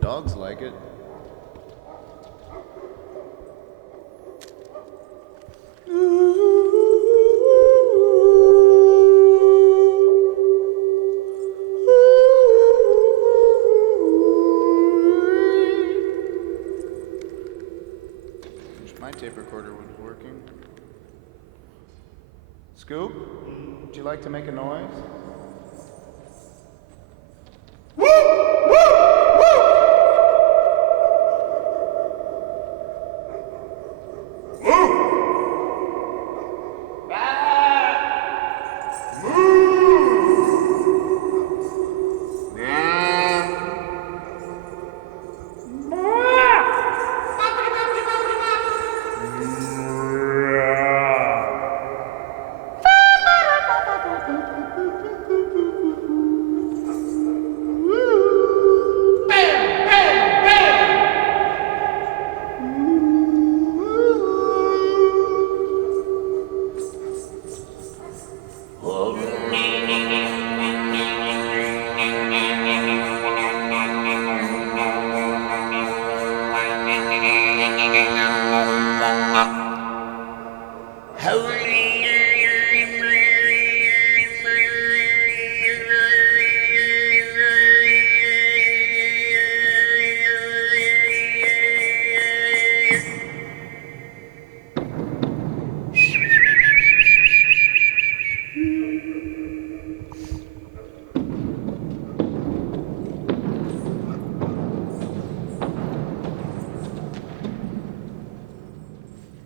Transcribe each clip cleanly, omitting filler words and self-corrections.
Dogs like it. Wish my tape recorder was working. Scoop, would you like to make a noise?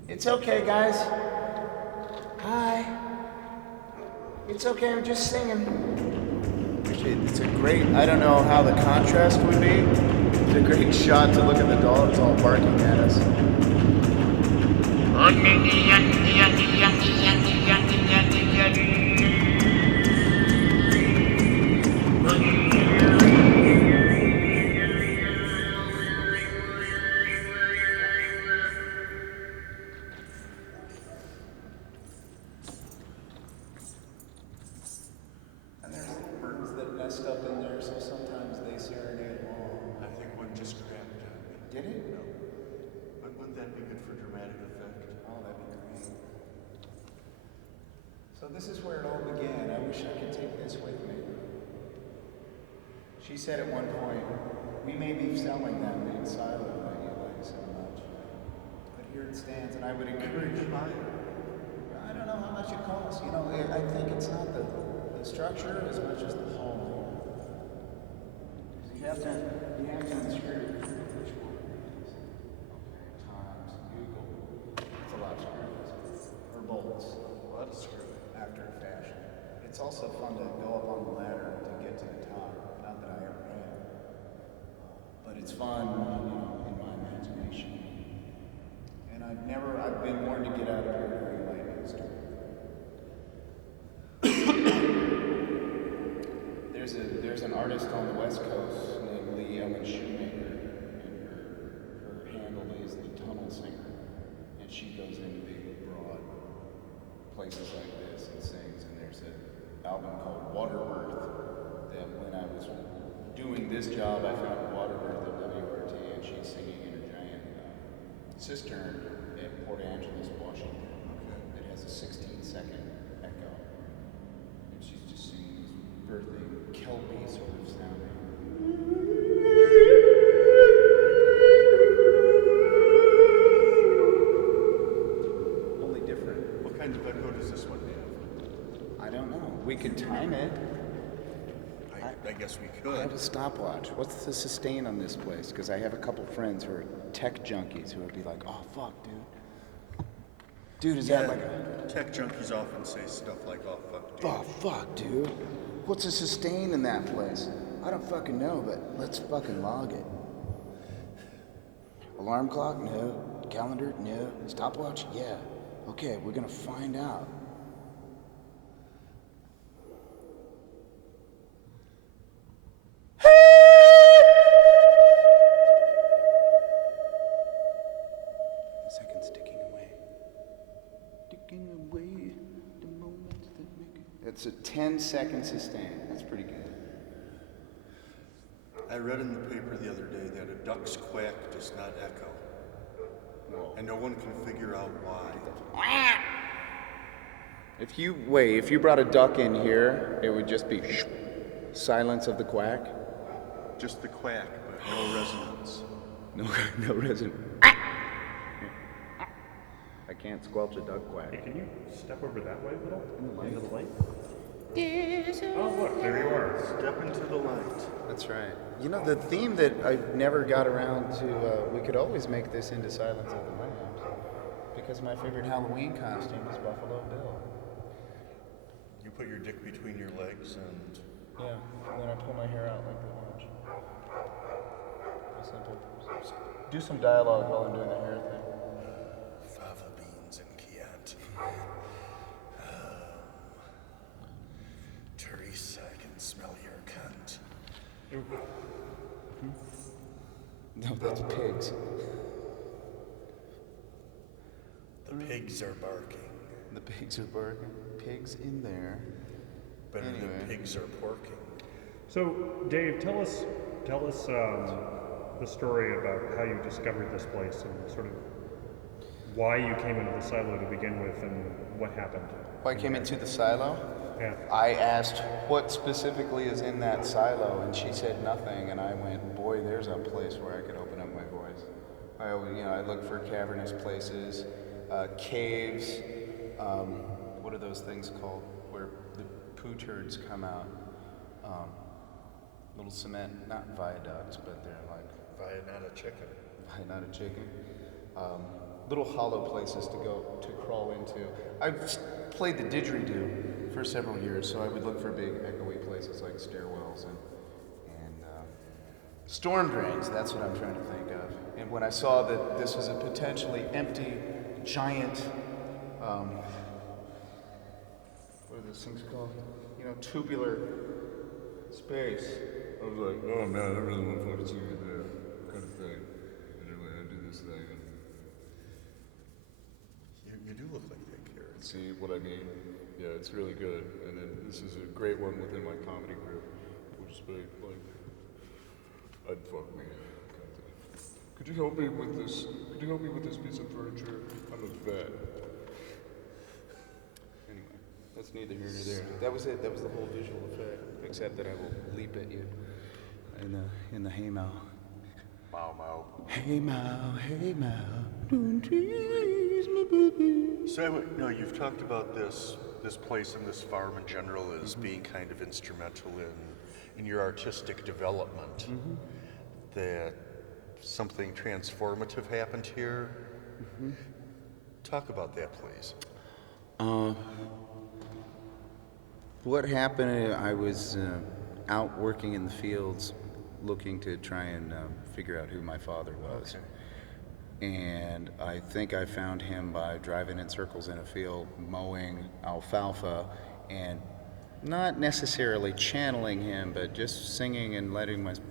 It's okay, guys. Hi. It's okay, I'm just singing. It's a great, I don't know how the contrast would be. It's a great shot to look at the dogs all barking at us. Messed up in there, so sometimes they serenade along. I think one just crapped on me. Did it? No. But wouldn't that be good for dramatic effect? Oh, that'd be great. So this is where it all began. I wish I could take this with me. She said at one point, we may be selling that main silo that you like so much, but here it stands, and I would encourage you. I don't know how much it costs. You know, I think it's not the structure as much as the home. You have to insert which one it is. Okay, times Google. It's a lot of screws. Or bolts. A lot of screws. After a fashion. It's also fun to go up on the ladder to get to the top. Not that I ever have. But it's fun, you know, in my imagination. And I've been warned to get out of here very late in the story. There's an artist on the West Coast named Lee Ellen Shoemaker, and her handle is the Tunnel Singer, and she goes into big, broad places like this and sings. And there's an album called Waterbirth that when I was doing this job, I found Waterbirth at WRT, and she's singing in a giant cistern at Port Angeles, Washington. It has a 16-second echo, and she's just singing this birthing Kelpie sort of sounding. Only different. What kind of echo does this one have? I don't know. We could time it. I guess we I have could. a stopwatch. What's the sustain on this place? Because I have a couple friends who are tech junkies who would be like, oh, fuck, dude. Dude, is that like a... Tech junkies often say stuff like, oh, fuck, dude. Oh, fuck, dude. What's a sustain in that place? I don't fucking know, but let's fucking log it. Alarm clock? No. Calendar? No. Stopwatch? Yeah. Okay, we're gonna find out. Seconds ticking away. Ticking away the moments that make it. It's a 10-second sustain. That's pretty good. I read in the paper the other day that a duck's quack does not echo. Whoa. And no one can figure out why. If you brought a duck in here, it would just be silence of the quack. Just the quack, but no resonance. No reason. I can't squelch a duck quack. Hey, can you step over that way a little? Into the light? Oh, look, there you are. Step into the light. That's right. You know, the theme that I never got around to, we could always make this into Silence of the Lambs, because my favorite Halloween costume is Buffalo Bill. You put your dick between your legs and... Yeah, and then I pull my hair out like the orange. Simple. Do some dialogue while I'm doing the hair thing. fava beans and Chianti. Teresa, I can smell your cunt. No, that's pigs. The pigs are barking. The pigs are barking. Pigs in there. Better Anyway. than pigs are porking. So, Dave, tell us the story about how you discovered this place and sort of why you came into the silo to begin with and what happened. Why I came into the silo? Yeah. I asked what specifically is in that silo, and she said nothing, and I went, boy, there's a place where I could open up my voice. I always, I look for cavernous places, caves, what are those things called, where the poo turds come out? Little cement, not viaducts, but they're like... Not a chicken. Not a chicken. Little hollow places to crawl into. I've played the didgeridoo for several years, so I would look for big echoey places like stairwells and storm drains. That's what I'm trying to think of. And when I saw that this was a potentially empty, giant, what are those things called? Tubular space. I was like, oh man, I really want to fucking see it there, kind of thing. Anyway, I do this thing and You do look like that carrot. see what I mean. Yeah, it's really good. And then this is a great one within my comedy group. We'll just be like, I'd fuck me. Could you help me with this? Could you help me with this piece of furniture? I'm a vet. Anyway, that's neither here nor there. That was it. That was the whole visual effect. Except that I will leap at you in the hey mow. Mow mow. Hey mow, don't tease me, baby. So you've talked about this place and this farm in general as being kind of instrumental in your artistic development. That something transformative happened here. Talk about that, please. What happened, I was out working in the fields looking to try and figure out who my father was. Okay. And I think I found him by driving in circles in a field, mowing alfalfa, and not necessarily channeling him, but just singing and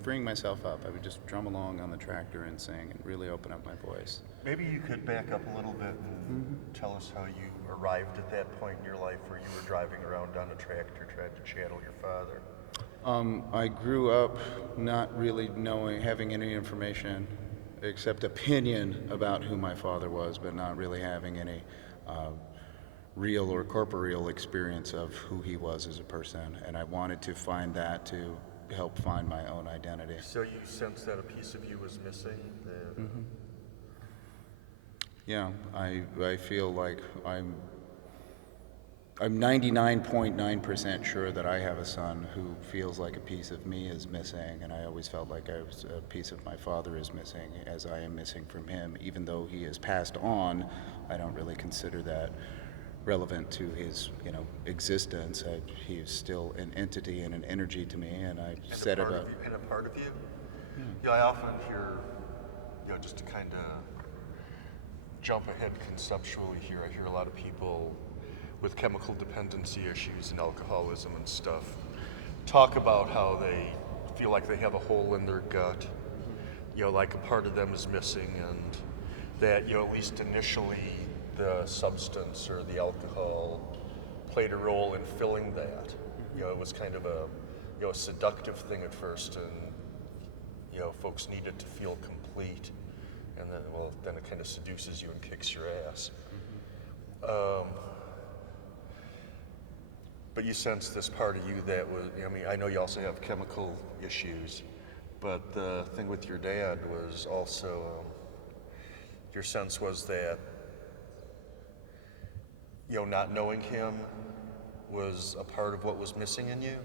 freeing myself up. I would just drum along on the tractor and sing and really open up my voice. Maybe you could back up a little bit and tell us how you arrived at that point in your life where you were driving around on a tractor trying to channel your father. I grew up not really having any information except opinion about who my father was, but not really having any real or corporeal experience of who he was as a person. And I wanted to find that to help find my own identity. So you sensed that a piece of you was missing? Yeah, I feel like I'm 99.9% sure that I have a son who feels like a piece of me is missing, and I always felt like a piece of my father is missing, as I am missing from him. Even though he has passed on, I don't really consider that relevant to his, existence. He is still an entity and an energy to me, and I said about. And a part of you. Yeah, I often hear, just to kind of jump ahead conceptually here, I hear a lot of people with chemical dependency issues and alcoholism and stuff talk about how they feel like they have a hole in their gut, like a part of them is missing, and that, at least initially, the substance or the alcohol played a role in filling that. It was kind of a seductive thing at first, and folks needed to feel complete, and then it kind of seduces you and kicks your ass. But you sense this part of you that was, I know you also have chemical issues, but the thing with your dad was also, your sense was that, not knowing him was a part of what was missing in you?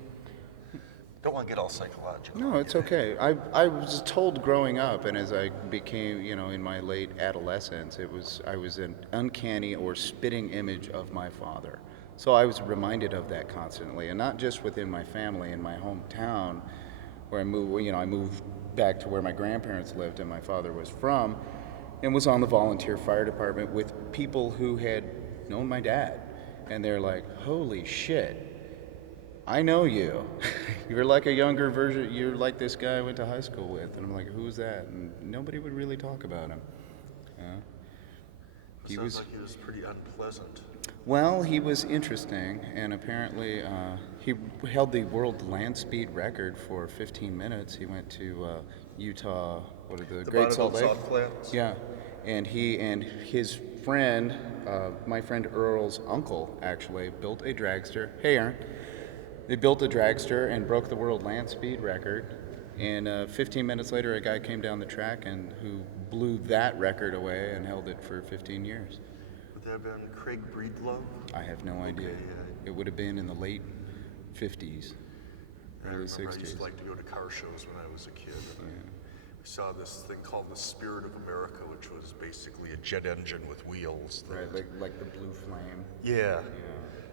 Don't want to get all psychological. No, it's okay. I was told growing up, and as I became, in my late adolescence, I was an uncanny or spitting image of my father. So I was reminded of that constantly, and not just within my family in my hometown, where I moved back to where my grandparents lived and my father was from, and was on the volunteer fire department with people who had known my dad, and they're like, "Holy shit, I know you. You're like a younger version. You're like this guy I went to high school with." And I'm like, "Who's that?" And nobody would really talk about him. Sounds like he was pretty unpleasant. Well, he was interesting, and apparently he held the world land speed record for 15 minutes. He went to Utah, the Great Salt Lake? Salt Flats? Yeah, and he and his friend, my friend Earl's uncle, actually built a dragster. Hey, Aaron. They built a dragster and broke the world land speed record. And 15 minutes later, a guy came down the track and who blew that record away and held it for 15 years. Would that have been Craig Breedlove? I have no idea. It would have been in the late 50s, early 60s. I used to like to go to car shows when I was a kid. And we saw this thing called the Spirit of America, which was basically a jet engine with wheels. Right, like the Blue Flame. Yeah.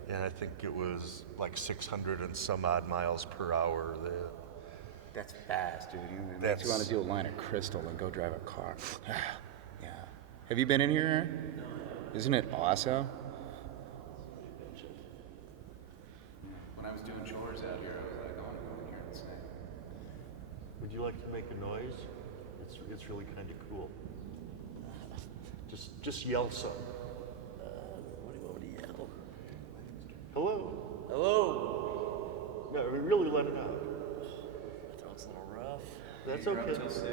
And I think it was like 600 and some odd miles per hour. That's fast, dude. It makes you want to do a line of crystal and go drive a car. Yeah. Have you been in here, Aaron? No. Isn't it awesome? When I was doing chores out here, I was like, I want to go in here and sing. Would you like to make a noise? It's really kind of cool. Just yell something. What do you want me to yell? Hello. Hello. No, really let it out. My throat's a little rough. That's You're okay. up till 6? Yeah.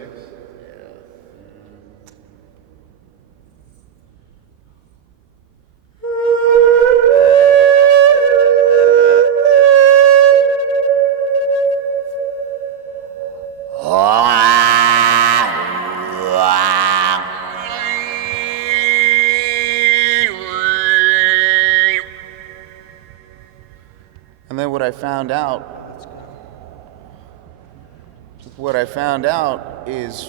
And then what I found out is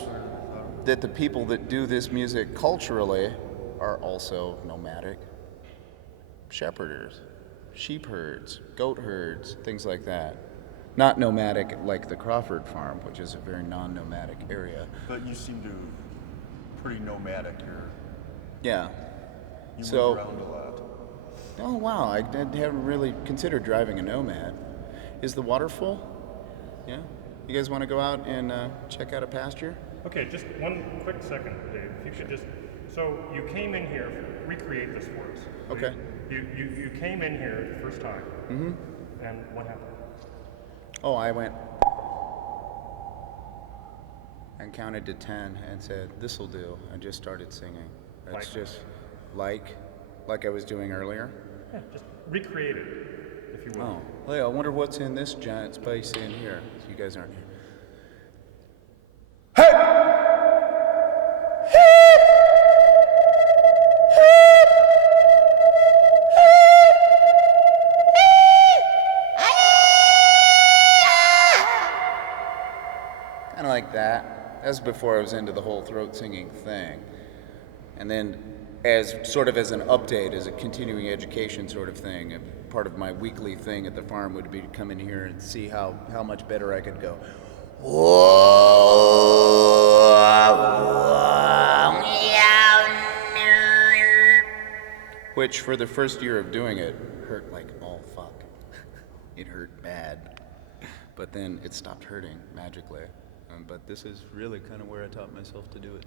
that the people that do this music culturally are also nomadic shepherders, sheep herds, goat herds, things like that. Not nomadic like the Crawford farm, which is a very non-nomadic area. But you seem to pretty nomadic. Yeah. You So- move around a lot. Oh wow, I haven't really considered driving a Nomad. Is the water full? Yeah? You guys want to go out and check out a pasture? Okay, just one quick second, Dave. If you could just, so you came in here, recreate this for us. So Okay. You came in here the first time. Mm-hmm. And what happened? Oh, I went and counted to 10 and said, "This'll do," and just started singing. It's Like? just like I was doing earlier. Yeah, just recreate it, if you will. Oh, hey, I wonder what's in this giant space in here. You guys aren't here. that. That was before I was into the whole throat singing thing. And then as sort of as an update, as a continuing education sort of thing, part of my weekly thing at the farm would be to come in here and see how much better I could go. Which for the first year of doing it hurt like all fuck. It hurt bad. But then it stopped hurting magically. But this is really kind of where I taught myself to do it.